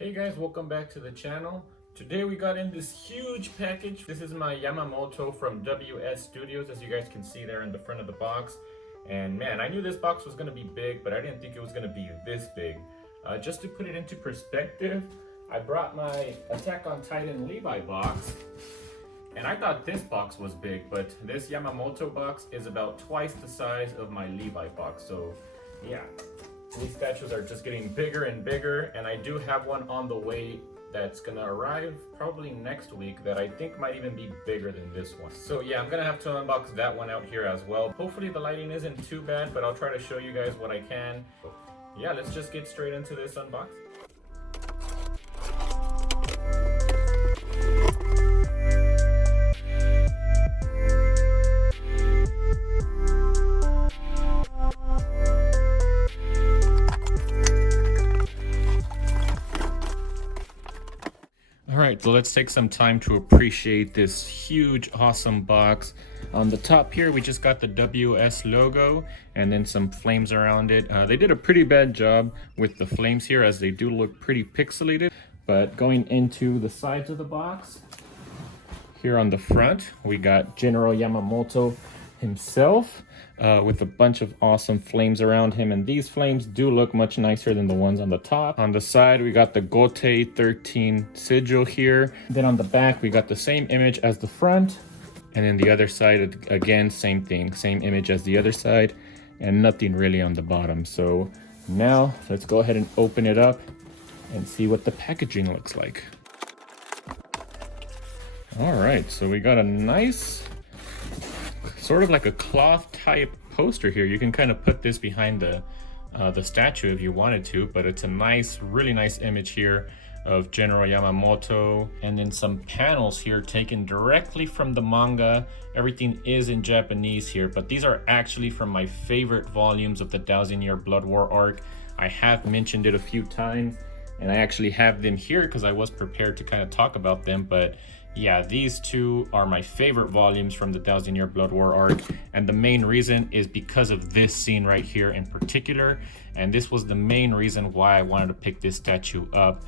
Hey guys, welcome back to the channel. Today we got in this huge package. This is my Yamamoto from WS Studios, as you guys can see there in the front of the box. And man, I knew this box was gonna be big, but I didn't think it was gonna be this big. Just to put it into perspective, I brought my Attack on Titan Levi box, and I thought this box was big, but this Yamamoto box is about twice the size of my Levi box. So yeah, these statues are just getting bigger and bigger, and I do have one on the way that's gonna arrive probably next week that I think might even be bigger than this one. So yeah, I'm gonna have to unbox that one out here as well. Hopefully the lighting isn't too bad, but I'll try to show you guys what I can. Yeah, let's just get straight into this unboxing. Alright, so let's take some time to appreciate this huge, awesome box. On the top here, we just got the WS logo and then some flames around it. They did a pretty bad job with the flames here, as they do look pretty pixelated. But going into the sides of the box, here on the front, we got General Yamamoto himself with a bunch of awesome flames around him, and these flames do look much nicer than the ones on the top. On the side, we got the Gote 13 sigil here. Then on the back, we got the same image as the front, and then the other side, again, same thing, same image as the other side, and nothing really on the bottom. So now let's go ahead and open it up and see what the packaging looks like. All right, so we got a nice, sort of like a cloth type poster here. You can kind of put this behind the statue if you wanted to, but it's a nice, really nice image here of General Yamamoto, and then some panels here taken directly from the manga. Everything is in Japanese here, but these are actually from my favorite volumes of the Thousand Year Blood War arc. I have mentioned it a few times, and I actually have them here because I was prepared to kind of talk about them. But yeah, these two are my favorite volumes from the Thousand Year Blood War arc, and the main reason is because of this scene right here in particular. And this was the main reason why I wanted to pick this statue up,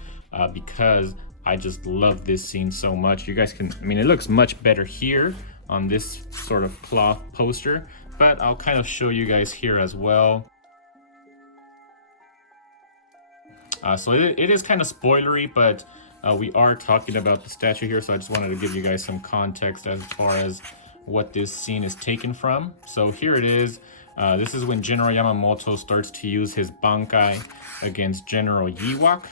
because I just love this scene so much. You guys can, I mean, it looks much better here on this sort of cloth poster, but I'll kind of show you guys here as well. So it is kind of spoilery, but we are talking about the statue here, so I just wanted to give you guys some context as far as what this scene is taken from. So here it is. This is when General Yamamoto starts to use his Bankai against General Ewok.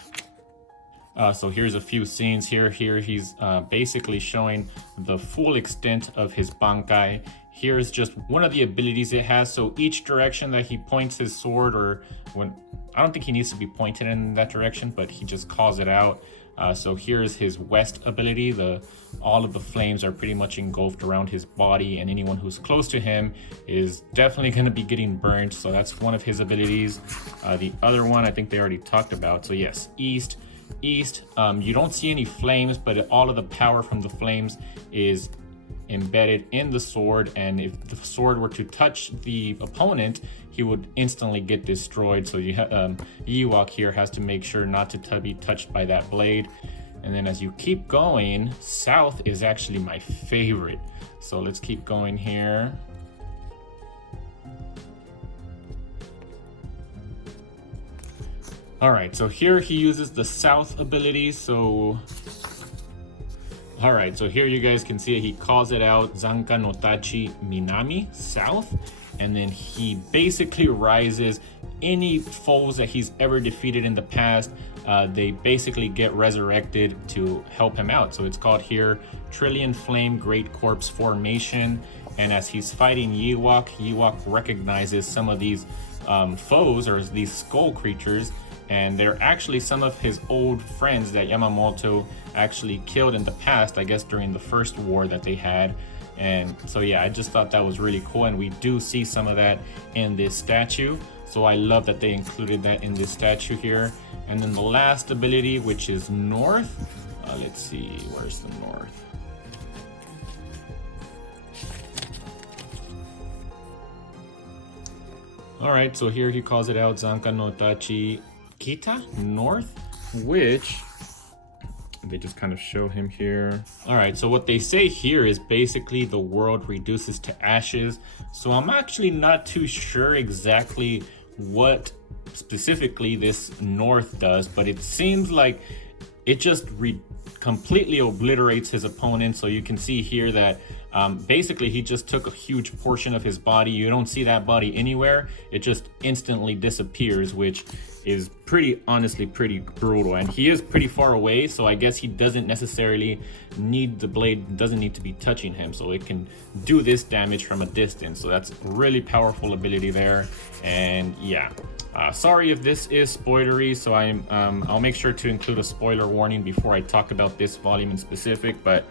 So here's a few scenes here. Here he's basically showing the full extent of his Bankai. Here's just one of the abilities it has. So each direction that he points his sword, or when, I don't think he needs to be pointed in that direction, but he just calls it out. So here's his West ability. All of the flames are pretty much engulfed around his body, and anyone who's close to him is definitely going to be getting burnt. So that's one of his abilities. The other one I think they already talked about. So yes, East. You don't see any flames, but all of the power from the flames is embedded in the sword, and if the sword were to touch the opponent, he would instantly get destroyed. So you Ewok here has to make sure not to be touched by that blade. And then as you keep going, South is actually my favorite. So let's keep going here. All right, so here he uses the South ability. So all right, so here you guys can see it. He calls it out, Zanka no Tachi Minami, South, and then he basically rises any foes that he's ever defeated in the past. They basically get resurrected to help him out. So it's called here Trillion Flame Great Corpse Formation. And as he's fighting Ewok recognizes some of these foes, or these skull creatures, and they're actually some of his old friends that Yamamoto actually killed in the past, I guess during the first war that they had. And so yeah, I just thought that was really cool, and we do see some of that in this statue. So I love that they included that in this statue here. And then the last ability, which is North. Let's see, where's the North? All right, so here he calls it out, Zanka no Tachi Kita, North, which They just kind of show him here. All right, so what they say here is basically the world reduces to ashes. So I'm actually not too sure exactly what specifically this North does, but it seems like it just completely obliterates his opponent. So you can see here that basically he just took a huge portion of his body. You don't see that body anywhere. It just instantly disappears, which is honestly pretty brutal. And he is pretty far away, so I guess he doesn't necessarily need the blade, doesn't need to be touching him, so it can do this damage from a distance. So that's really powerful ability there. And yeah, sorry if this is spoilery, so I'll make sure to include a spoiler warning before I talk about this volume in specific. But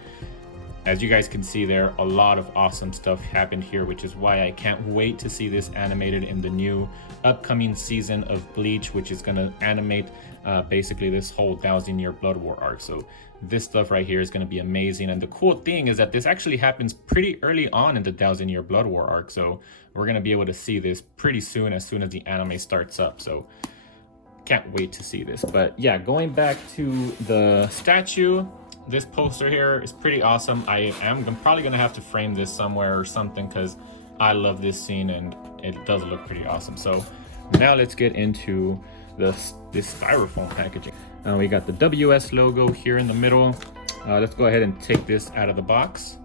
as you guys can see there, a lot of awesome stuff happened here, which is why I can't wait to see this animated in the new upcoming season of Bleach, which is going to animate basically this whole 1,000-year Blood War arc. So this stuff right here is going to be amazing. And the cool thing is that this actually happens pretty early on in the 1,000-year Blood War arc. So we're going to be able to see this pretty soon as the anime starts up. So can't wait to see this. But yeah, going back to the statue, this poster here is pretty awesome. I'm probably gonna have to frame this somewhere or something because I love this scene and it does look pretty awesome. So now let's get into this styrofoam packaging. We got the WS logo here in the middle. Let's go ahead and take this out of the box.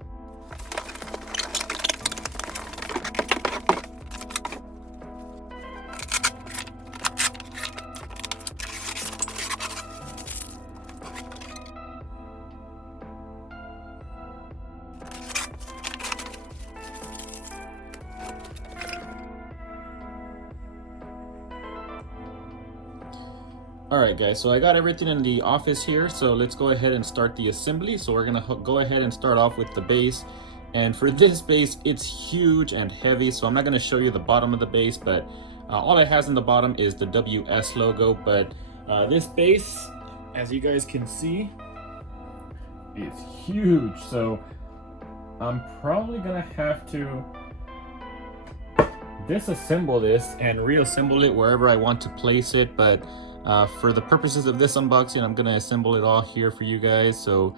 All right, guys, so I got everything in the office here, so let's go ahead and start the assembly. So we're gonna go ahead and start off with the base. And for this base, it's huge and heavy, so I'm not gonna show you the bottom of the base, but all it has in the bottom is the WS logo. But this base, as you guys can see, is huge. So I'm probably gonna have to disassemble this and reassemble it wherever I want to place it. But for the purposes of this unboxing, I'm gonna assemble it all here for you guys. So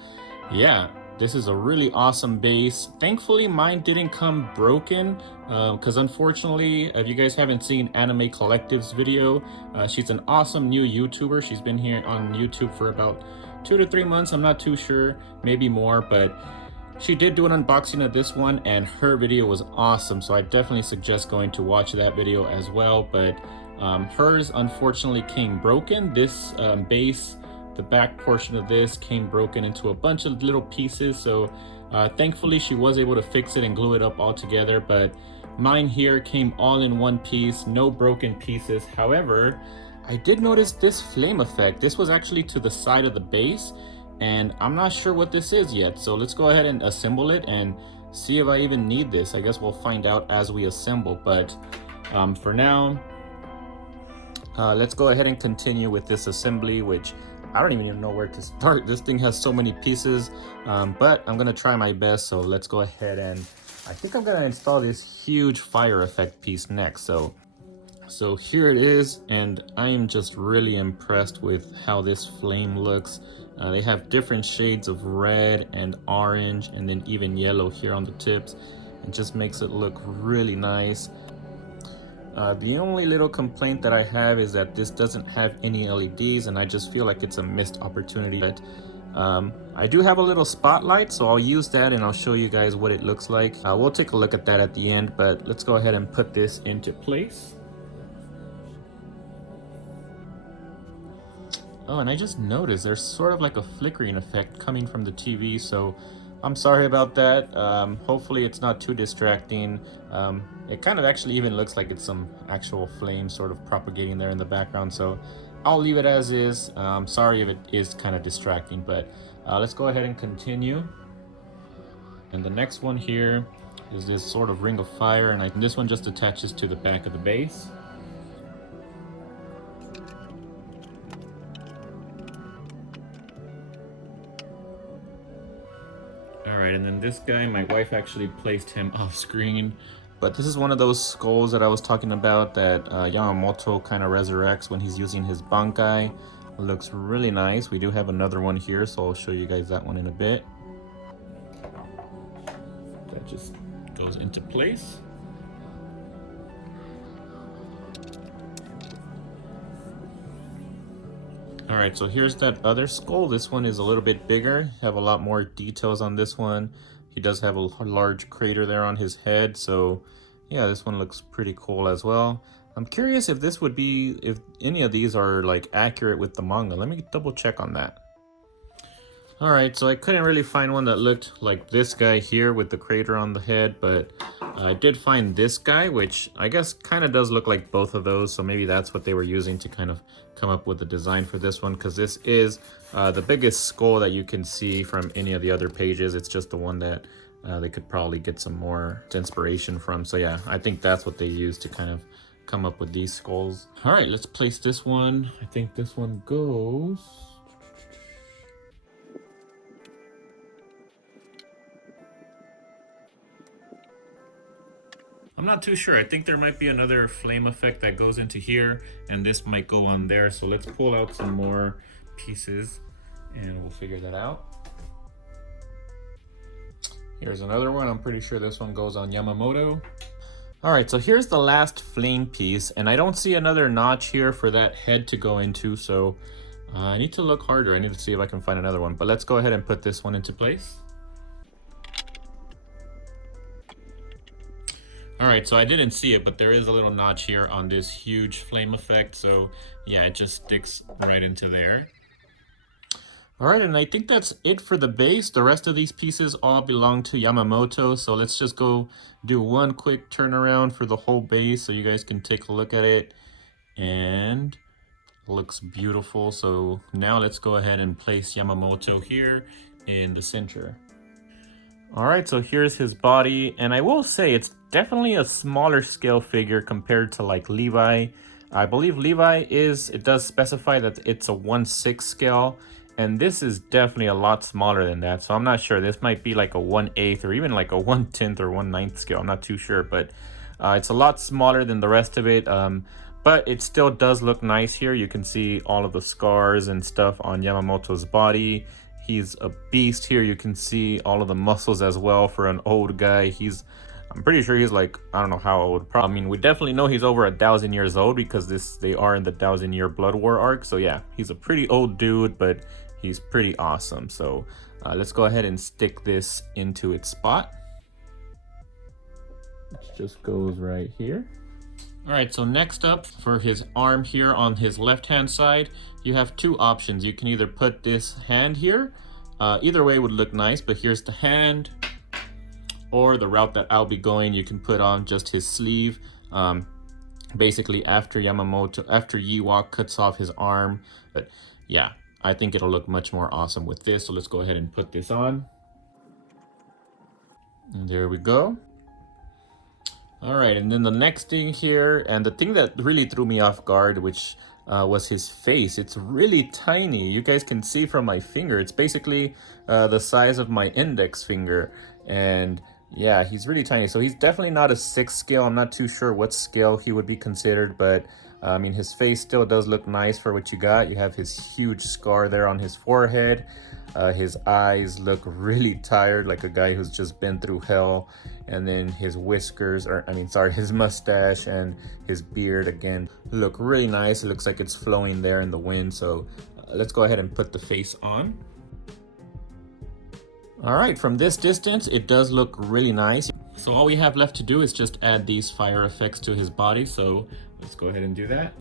yeah, this is a really awesome base. Thankfully mine didn't come broken, because unfortunately, if you guys haven't seen Anime Collective's video, she's an awesome new YouTuber. She's been here on YouTube for about 2 to 3 months, I'm not too sure, maybe more, but she did do an unboxing of this one and her video was awesome. So I definitely suggest going to watch that video as well. But hers unfortunately came broken. This base, the back portion of this came broken into a bunch of little pieces. So thankfully she was able to fix it and glue it up all together. But mine here came all in one piece, no broken pieces. However, I did notice this flame effect. This was actually to the side of the base, and I'm not sure what this is yet. So let's go ahead and assemble it and see if I even need this. I guess we'll find out as we assemble. But for now, let's go ahead and continue with this assembly, which I don't even know where to start. This thing has so many pieces, but I'm gonna try my best. So let's go ahead and I think I'm gonna install this huge fire effect piece next. So here it is, and I am just really impressed with how this flame looks. They have different shades of red and orange and then even yellow here on the tips. It just makes it look really nice. The only little complaint that I have is that this doesn't have any LEDs, and I just feel like it's a missed opportunity. But I do have a little spotlight, so I'll use that and I'll show you guys what it looks like. We'll take a look at that at the end, but let's go ahead and put this into place. Oh, and I just noticed there's sort of like a flickering effect coming from the TV, so I'm sorry about that. Hopefully it's not too distracting. It kind of actually even looks like it's some actual flame sort of propagating there in the background, so I'll leave it as is. Sorry if it is kind of distracting, but let's go ahead and continue. And the next one here is this sort of ring of fire, and this one just attaches to the back of the base. Alright, and then this guy, my wife actually placed him off screen, but this is one of those skulls that I was talking about that Yamamoto kind of resurrects when he's using his Bankai. Looks really nice. We do have another one here, so I'll show you guys that one in a bit. That just goes into place. All right, so here's that other skull. This one is a little bit bigger. Have a lot more details on this one. He does have a large crater there on his head, so yeah, this one looks pretty cool as well. I'm curious if this would be, if any of these are like accurate with the manga. Let me double check on that. All right, so I couldn't really find one that looked like this guy here with the crater on the head, but I did find this guy, which I guess kind of does look like both of those. So maybe that's what they were using to kind of come up with the design for this one, because this is the biggest skull that you can see from any of the other pages. It's just the one that they could probably get some more inspiration from. So yeah, I think that's what they used to kind of come up with these skulls. All right, let's place this one. I think this one goes... I'm not too sure. I think there might be another flame effect that goes into here, and this might go on there. So let's pull out some more pieces and we'll figure that out. Here's another one. I'm pretty sure this one goes on Yamamoto. All right, so here's the last flame piece, and I don't see another notch here for that head to go into, so I need to look harder. I need to see if I can find another one, but let's go ahead and put this one into place. All right, so I didn't see it, but there is a little notch here on this huge flame effect. So yeah, it just sticks right into there. All right, and I think that's it for the base. The rest of these pieces all belong to Yamamoto. So let's just go do one quick turnaround for the whole base so you guys can take a look at it. And it looks beautiful. So now let's go ahead and place Yamamoto here in the center. All right, so here's his body, and I will say it's definitely a smaller scale figure compared to like Levi. I believe Levi it does specify that it's a 1/6 scale, and this is definitely a lot smaller than that. So I'm not sure. This might be like a 1/8 or even like a 1/10 or 1/9 scale. I'm not too sure, but it's a lot smaller than the rest of it. But it still does look nice here. You can see all of the scars and stuff on Yamamoto's body. He's a beast here. You can see all of the muscles as well for an old guy. I'm pretty sure he's like, I don't know how old. I mean, we definitely know he's over 1,000 years old because they are in the 1,000-year Blood War arc. So yeah, he's a pretty old dude, but he's pretty awesome. So let's go ahead and stick this into its spot. It just goes right here. All right, so next up for his arm here on his left-hand side, you have two options. You can either put this hand here, either way would look nice, but here's the hand, or the route that I'll be going, you can put on just his sleeve. Basically after Ewok cuts off his arm. But yeah, I think it'll look much more awesome with this. So let's go ahead and put this on. And there we go. All right, and then the next thing here, and the thing that really threw me off guard, which was his face. It's really tiny. You guys can see from my finger. It's basically the size of my index finger. And yeah, he's really tiny. So he's definitely not a 6 scale. I'm not too sure what scale he would be considered, but I mean, his face still does look nice for what you got. You have his huge scar there on his forehead. His eyes look really tired, like a guy who's just been through hell. And then his whiskers, his mustache and his beard, again, look really nice. It looks like it's flowing there in the wind. So let's go ahead and put the face on. All right, from this distance, it does look really nice. So all we have left to do is just add these fire effects to his body. So let's go ahead and do that.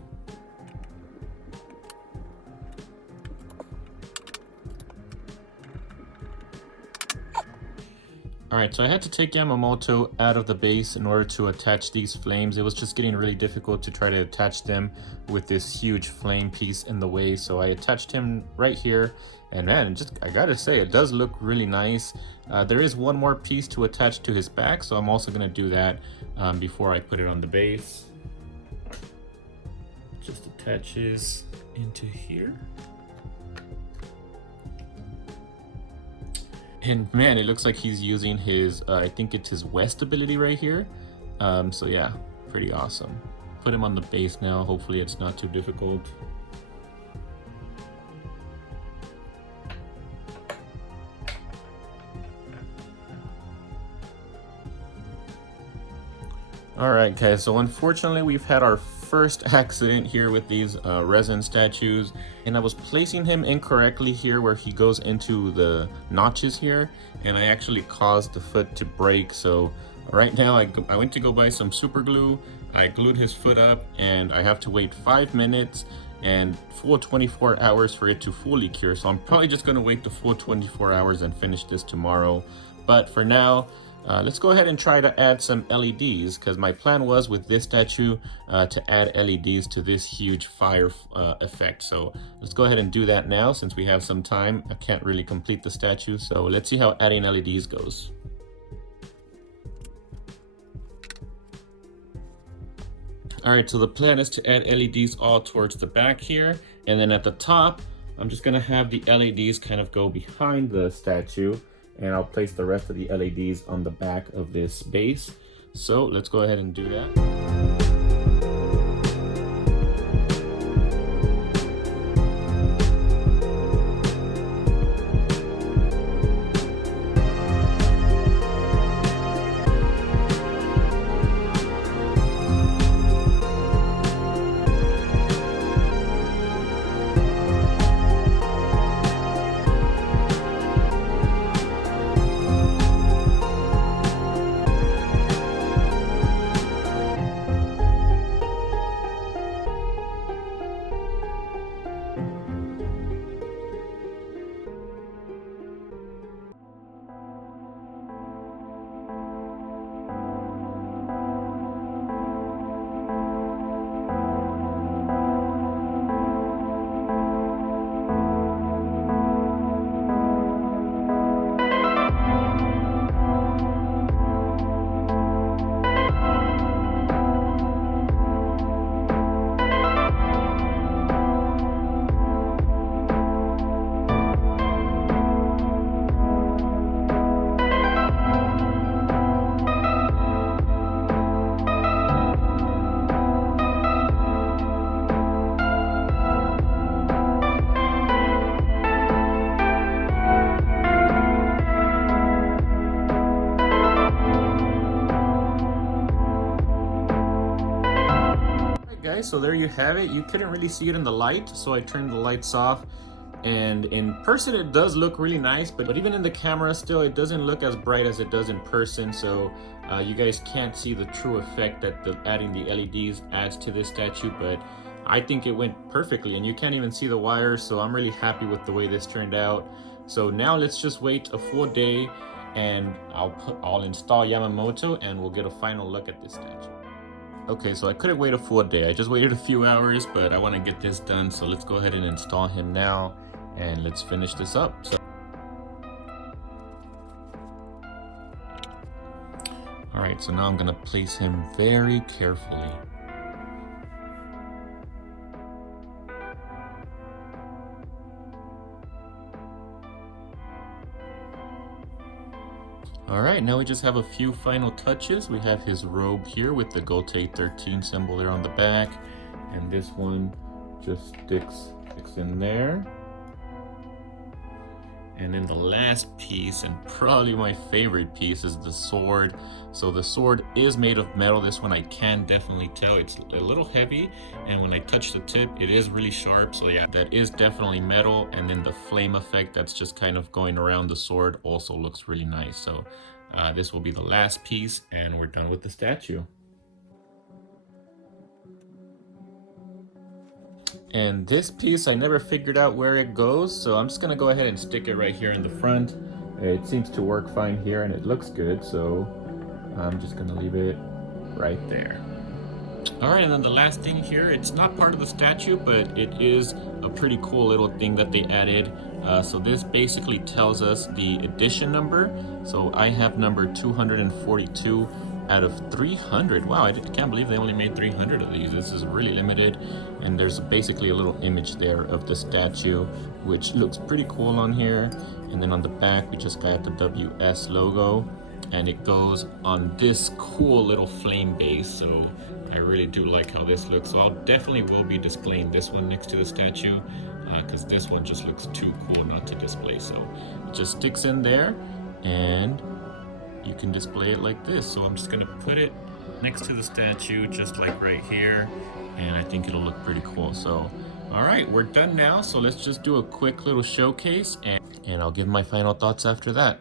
All right, so I had to take Yamamoto out of the base in order to attach these flames. It was just getting really difficult to try to attach them with this huge flame piece in the way. So I attached him right here, and man, I gotta say, it does look really nice. There is one more piece to attach to his back, so I'm also gonna do that before I put it on the base. Just attaches into here. And man, it looks like he's using his, I think it's his West ability right here. So yeah, pretty awesome. Put him on the base now. Hopefully it's not too difficult. Alright guys, so unfortunately we've had our first accident here with these resin statues, and I was placing him incorrectly here where he goes into the notches here, and I actually caused the foot to break. So right now I went to go buy some super glue, I glued his foot up, and I have to wait 5 minutes and full 24 hours for it to fully cure. So I'm probably just going to wait the full 24 hours and finish this tomorrow. But for now, let's go ahead and try to add some LEDs, because my plan was with this statue to add LEDs to this huge fire effect. So let's go ahead and do that now since we have some time. I can't really complete the statue, so let's see how adding LEDs goes. Alright, so the plan is to add LEDs all towards the back here, and then at the top, I'm just gonna have the LEDs kind of go behind the statue, and I'll place the rest of the LEDs on the back of this base. So let's go ahead and do that. Guys, so there you have it. You couldn't really see it in the light, so I turned the lights off, and in person it does look really nice, but even in the camera still it doesn't look as bright as it does in person. So you guys can't see the true effect that adding the LEDs adds to this statue, but I think it went perfectly, and you can't even see the wires, so I'm really happy with the way this turned out. So now let's just wait a full day, and I'll install Yamamoto, and we'll get a final look at this statue. Okay, so I couldn't wait a full day. I just waited a few hours, but I want to get this done. So let's go ahead and install him now, and let's finish this up. All right, so now I'm gonna place him very carefully. All right, now we just have a few final touches. We have his robe here with the Gote 13 symbol there on the back, and this one just sticks in there. And then the last piece, and probably my favorite piece, is the sword. So the sword is made of metal. This one I can definitely tell it's a little heavy, and when I touch the tip it is really sharp. So yeah, that is definitely metal. And then the flame effect that's just kind of going around the sword also looks really nice. So this will be the last piece, and we're done with the statue. And this piece, I never figured out where it goes, so I'm just gonna go ahead and stick it right here in the front. It seems to work fine here, and it looks good, so I'm just gonna leave it right there. All right, and then the last thing here, it's not part of the statue, but it is a pretty cool little thing that they added. So this basically tells us the edition number. So I have number 242 out of 300. Wow, I can't believe they only made 300 of these. This is really limited. And there's basically a little image there of the statue, which looks pretty cool on here. And then on the back, we just got the WS logo, and it goes on this cool little flame base. So I really do like how this looks. So I'll definitely will be displaying this one next to the statue, because this one just looks too cool not to display. So it just sticks in there, and you can display it like this. So I'm just gonna put it next to the statue, just like right here, and I think it'll look pretty cool. So all right, we're done now, so let's just do a quick little showcase, and I'll give my final thoughts after that.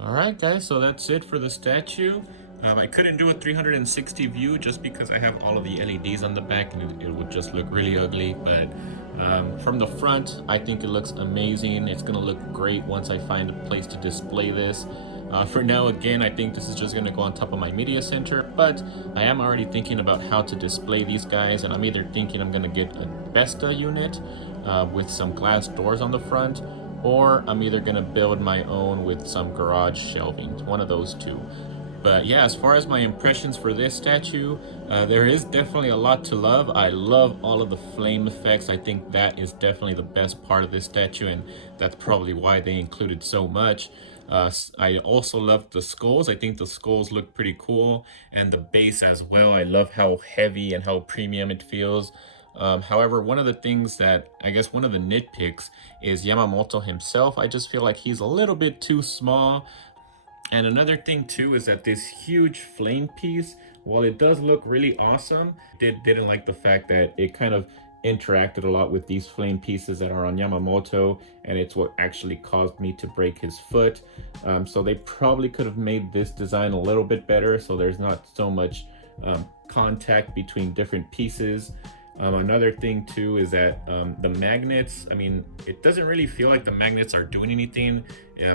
Alright guys, so that's it for the statue. I couldn't do a 360 view just because I have all of the LEDs on the back and it would just look really ugly, but from the front I think it looks amazing. It's gonna look great once I find a place to display this. For now, again, I think this is just gonna go on top of my media center, but I am already thinking about how to display these guys, and I'm either thinking I'm gonna get a Vesta unit with some glass doors on the front, or I'm either gonna build my own with some garage shelving, one of those two. But yeah, as far as my impressions for this statue, there is definitely a lot to love. I love all of the flame effects. I think that is definitely the best part of this statue, and that's probably why they included so much. I also love the skulls. I think the skulls look pretty cool, and the base as well. I love how heavy and how premium it feels. However, one of the things that, I guess one of the nitpicks is Yamamoto himself. I just feel like he's a little bit too small. And another thing too is that this huge flame piece, while it does look really awesome, didn't like the fact that it kind of interacted a lot with these flame pieces that are on Yamamoto, and it's what actually caused me to break his foot. So they probably could have made this design a little bit better so there's not so much contact between different pieces. Another thing too is that the magnets, I mean, it doesn't really feel like the magnets are doing anything.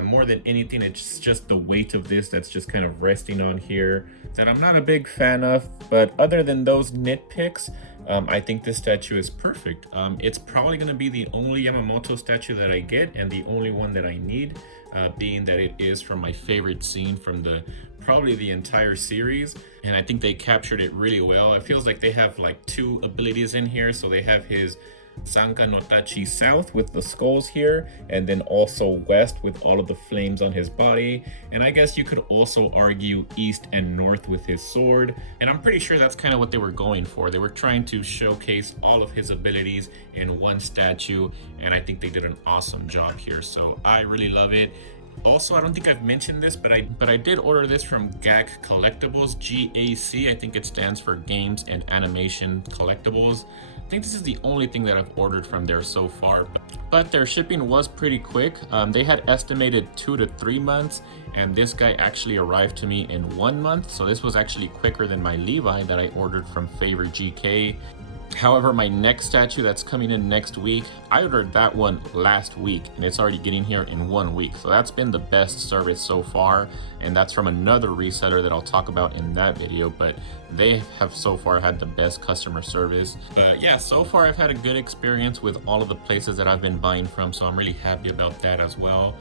More than anything, it's just the weight of this that's just kind of resting on here that I'm not a big fan of. But other than those nitpicks, I think this statue is perfect. It's probably going to be the only Yamamoto statue that I get, and the only one that I need, being that it is from my favorite scene from probably the entire series, and I think they captured it really well. It feels like they have like two abilities in here. So they have his Sanka no Tachi South with the skulls here, and then also West with all of the flames on his body. And I guess you could also argue East and North with his sword. And I'm pretty sure that's kind of what they were going for. They were trying to showcase all of his abilities in one statue, and I think they did an awesome job here. So I really love it. Also, I don't think I've mentioned this, but I did order this from GAC Collectibles, GAC. I think it stands for Games and Animation Collectibles. I think this is the only thing that I've ordered from there so far, but their shipping was pretty quick. They had estimated 2 to 3 months, and this guy actually arrived to me in 1 month. So this was actually quicker than my Levi that I ordered from Favor GK. However, my next statue that's coming in next week, I ordered that one last week and it's already getting here in 1 week. So that's been the best service so far, and that's from another reseller that I'll talk about in that video, but they have so far had the best customer service. Yeah, so far I've had a good experience with all of the places that I've been buying from, so I'm really happy about that as well.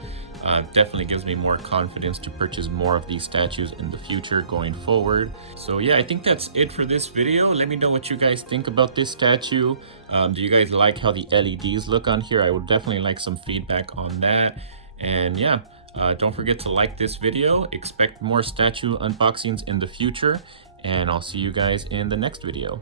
Definitely gives me more confidence to purchase more of these statues in the future going forward. So yeah, I think that's it for this video. Let me know what you guys think about this statue. Do you guys like how the LEDs look on here? I would definitely like some feedback on that. And yeah, Don't forget to like this video, expect more statue unboxings in the future, and I'll see you guys in the next video.